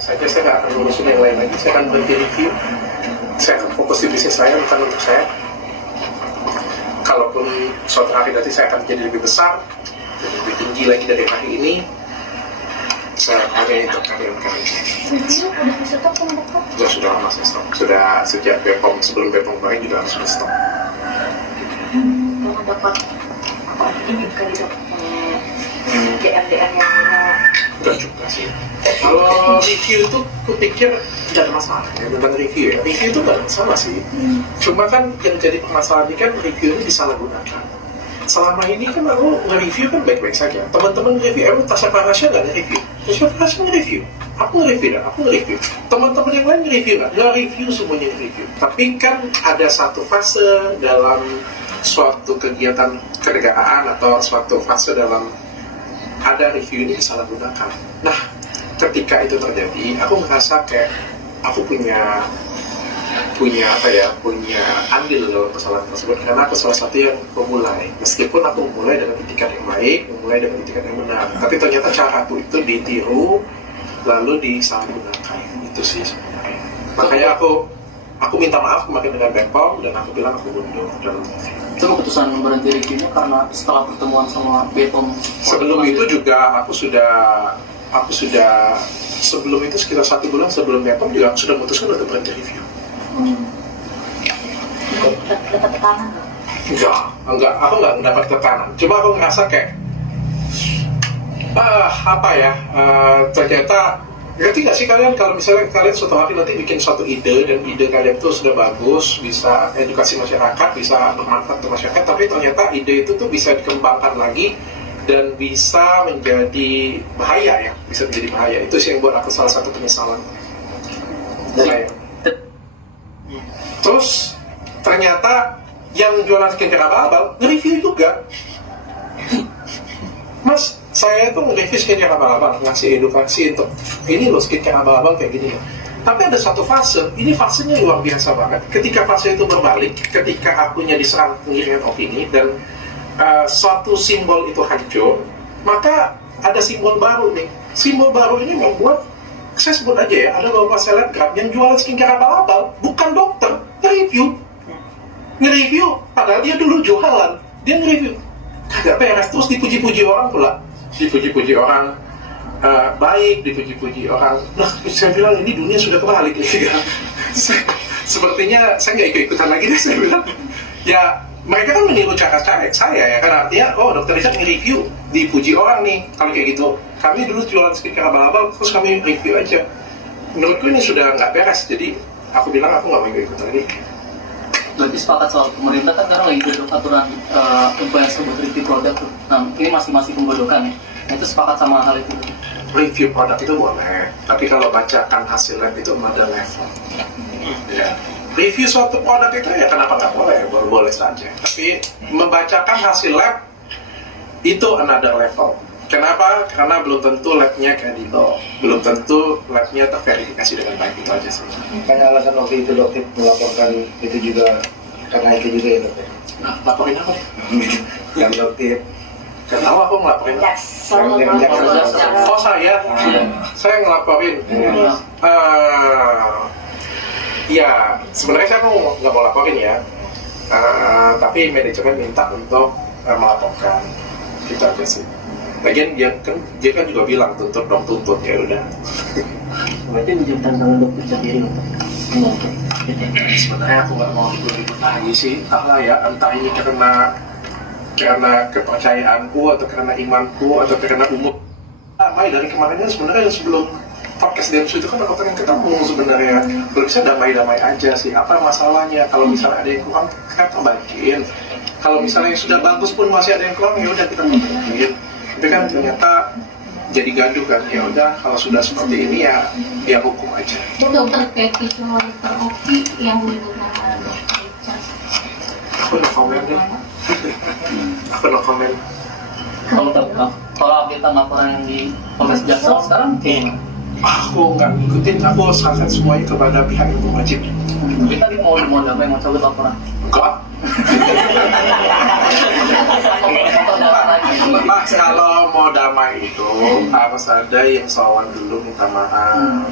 saja saya nggak akan ngurusin yang lain lagi, saya akan berhenti review, saya akan fokus di bisnis saya, bukan untuk saya. Kalaupun suatu hari nanti saya akan jadi lebih besar, jadi lebih tinggi lagi dari hari ini, saya pakai untuk karyawan-karyawan. Review udah bisa stop kan dokter? Sudah lama saya stop, sudah sejak Bepom, sebelum Bepom kemarin juga harus stop. Karena dapat apa ini kali dok DM yang Enggak juga sih. Kalau review itu kupikir tidak ada masalah ya, tentang review ya. Review itu nggak ada masalah sih. Cuma kan yang jadi permasalahan ini kan review ini disalahgunakan. Selama ini kan aku nge-review kan baik-baik saja. Teman-teman nge-review, emang Tasya Farhasya nggak nge-review? Tasya Farhasya nge-review. Aku nge-review dah, aku nge-review. Teman-teman yang lain nge-review nggak? Nge-review semuanya nge-review. Tapi kan ada satu fase dalam suatu kegiatan kenegaraan atau suatu fase dalam ada review ini disalahgunakan. Nah, ketika itu terjadi, aku merasa kayak aku punya andil dalam kesalahan tersebut karena aku salah satu yang memulai. Meskipun aku memulai dengan etikat yang baik, memulai dengan etikat yang benar, tapi ternyata caraku itu ditiru lalu disalahgunakan. Itu sih sebenarnya. Makanya aku minta maaf kemarin dengan Bepom dan aku bilang aku mundur dalam review. Itu keputusan berhenti reviewnya karena setelah pertemuan sama Bepom. Sebelum itu juga aku sudah sebelum itu sekitar 1 bulan sebelum Bepom juga aku sudah memutuskan untuk berhenti review. dapat tekanan nggak? Enggak, aku nggak mendapat tekanan. Cuma aku ngerasa kayak ternyata ngerti nggak sih kalian kalau misalnya kalian suatu hari nanti bikin suatu ide dan ide kalian tuh sudah bagus, bisa edukasi masyarakat, bisa bermanfaat untuk masyarakat, tapi ternyata ide itu tuh bisa dikembangkan lagi dan bisa menjadi bahaya ya, bisa menjadi bahaya. Itu sih yang buat aku salah satu penyesalan saya. Terus ternyata yang jualan skincare abal-abal nge-review juga. Mas, saya tuh nge-review skincare abal-abal, ngasih edukasi untuk ini loh skincare abal-abal kayak gini. Tapi ada satu fase, ini fasenya luar biasa banget. Ketika fase itu berbalik, ketika akunya diserang penggiringan opini dan suatu simbol itu hancur, maka ada simbol baru nih. Simbol baru ini membuat, saya sebut aja ya, ada beberapa selebgram yang jualan skincare abal-abal, bukan dokter, nge-review, padahal dia dulu jualan, dia nge-review, kagak beres, terus dipuji-puji orang pula, dipuji-puji orang baik, dipuji-puji orang, nah saya bilang ini dunia sudah kebalik nih. Sepertinya saya nggak ikut-ikutan lagi deh, saya bilang, ya mereka kan meniru cara-cara saya ya, kan artinya, oh dokter Richard nge-review, dipuji orang nih, kalau kayak gitu, kami dulu jualan skincare abal-abal, terus kami review aja, menurutku ini sudah nggak beres, jadi aku bilang aku nggak mau ikut lagi. Berarti sepakat soal pemerintah kan sekarang lagi godok aturan yang sebut review produk tuh. Nah ini masih penggodokan ya. Nah, itu sepakat sama hal itu. Review produk itu boleh, tapi kalau bacakan hasil lab itu ada level. Ya. Review suatu produk itu ya kenapa nggak boleh? Boleh saja. Tapi membacakan hasil lab itu another level. Kenapa? Karena belum tentu labnya kredibel, belum tentu labnya terverifikasi dengan baik, itu aja sih. Kayak alasan waktu itu dokter melaporkan itu juga karena itu juga ya dokter. Nah, laporin apa deh? Yang dokter Gak tahu aku ngelaporin. Oh saya? Saya ngelaporin. Ya, sebenarnya saya nggak mau laporin ya. Tapi manajemen minta untuk melaporkan. Gitu aja sih. Lagian dia kan juga bilang tuntut ya udah. Berarti menjadi tantangan dokter sendiri untuk Sebenarnya aku nggak mau ribut lagi sih. Entahlah ya, entah ini karena kepercayaanku atau karena imanku atau karena umur. Dari kemarinnya sebenarnya sebelum podcast Densu itu kan aku pengen ketemu sebenarnya. Kalau bisa damai-damai aja sih. Apa masalahnya? Kalau misalnya ada yang kurang, kita perbaikin. Kalau misalnya yang sudah bagus pun masih ada yang kurang, ya udah kita perbaikin. Tapi kan ternyata jadi gaduh kan, ya udah kalau sudah seperti ini ya dia hukum aja. Dokter Pepi cuma dokter Oki yang menyebut nama dokter Richard. Aku no comment deh. Aku no comment. Kalau updatean laporan yang di Polres Jaksel sekarang gimana? Aku nggak ngikutin, aku serahkan semuanya kepada pihak yang berwajib. Kita tadi mau damai, mau cabut laporan. Enggak, Pak, kalau mau damai itu harus ada yang sowan dulu minta maaf.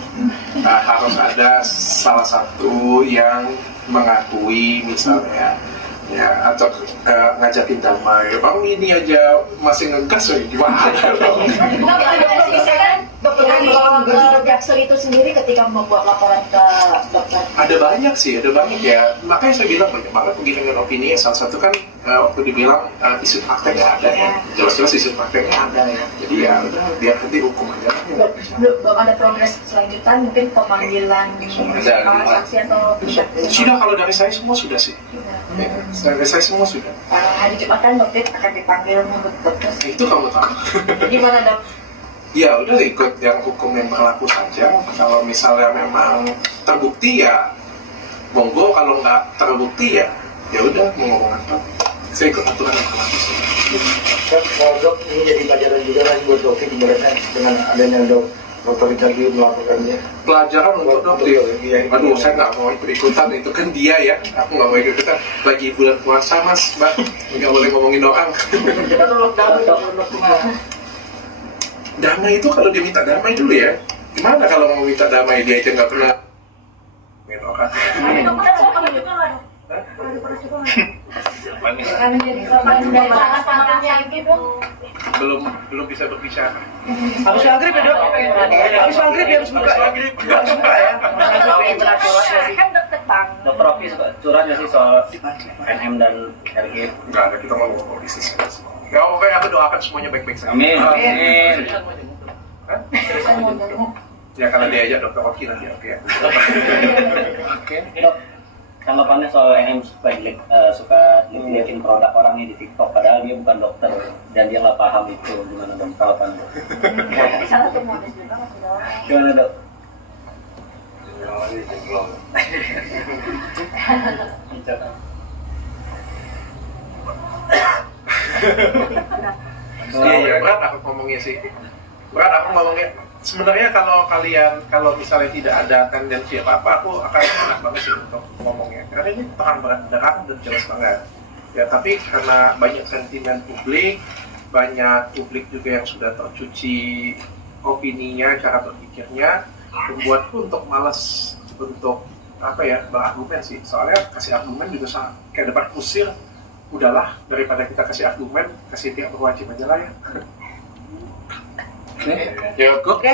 Harus ada salah satu yang mengakui misalnya, ya, atau ngajakin damai. Bang ini aja masih ngegas, gimana dong? Dokter Jaksel itu sendiri ketika membuat laporan ke dokter. Ada banyak sih, ada banyak ya. Makanya saya bilang banyak banget penggiringan opini. Salah satu kan waktu dibilang isu praktek nggak ada ya. Jelas-jelas isu praktek nggak ada ya. Jadi ya udah biar nanti hukum aja. Belum ada progres selanjutan, mungkin pemanggilan saksi atau Sudah, kalau dari saya semua sudah sih. Ya, dari saya semua sudah. hari Jumat kan dokter akan dipanggil menurut dokter. Itu kamu tahu. Gimana dok? Ya udah ikut yang hukum yang berlaku saja. Kalau misalnya memang terbukti ya monggo, kalau nggak terbukti ya udah mau ngomong apa. Saya ikut aturan yang berlaku saja. Kan dok, ini jadi pelajaran juga kan buat dokter ibaratnya dengan adanya dokter tadi melaporkannya. Pelajaran untuk dokter. Iya. Aduh, saya nggak mau ikut-ikutan, itu kan dia ya. Aku nggak mau ikut-ikutan. Lagi bulan puasa mas, mbak, nggak boleh ngomongin orang. Damai itu kalau dia minta damai dulu ya. Gimana kalau mau minta damai dia aja nggak pernah ngomongin orang. Belum bisa berbicara. Habis maghrib ya dok? Habis maghrib ya harus buka. Harus buka ya. Kan deket bang. Dokter Oki curhat nggak sih soal NM dan RG? Nggak ada, kita mau ngomong bisnis. Ya oke, aku doakan semuanya baik-baik saja. Amin. Hah? Ya kalau dia aja dokter Oki nanti oke ya. Oke. Dok, tanggapannya soal NM suka liatin produk orang nih di TikTok, padahal dia bukan dokter dan dia nggak paham itu, gimana dong tanggapannya? Salah tuh modus juga mas dok. Gimana dok? Iya, berat aku ngomongnya sih. Berat aku ngomongnya. Sebenarnya kalau misalnya tidak ada tendensi apa-apa, aku akan enak banget sih untuk ngomongnya. Karena ini terang dan jelas banget. Ya, tapi karena banyak sentimen publik, banyak publik juga yang sudah tercuci opininya, cara berpikirnya, membuatku untuk malas untuk berargumen sih. Soalnya kasih argumen juga sama kayak debat kusir. Udahlah, daripada kita kasih argumen, kasih pihak berwajib aja lah ya. Oke. Ya, oke.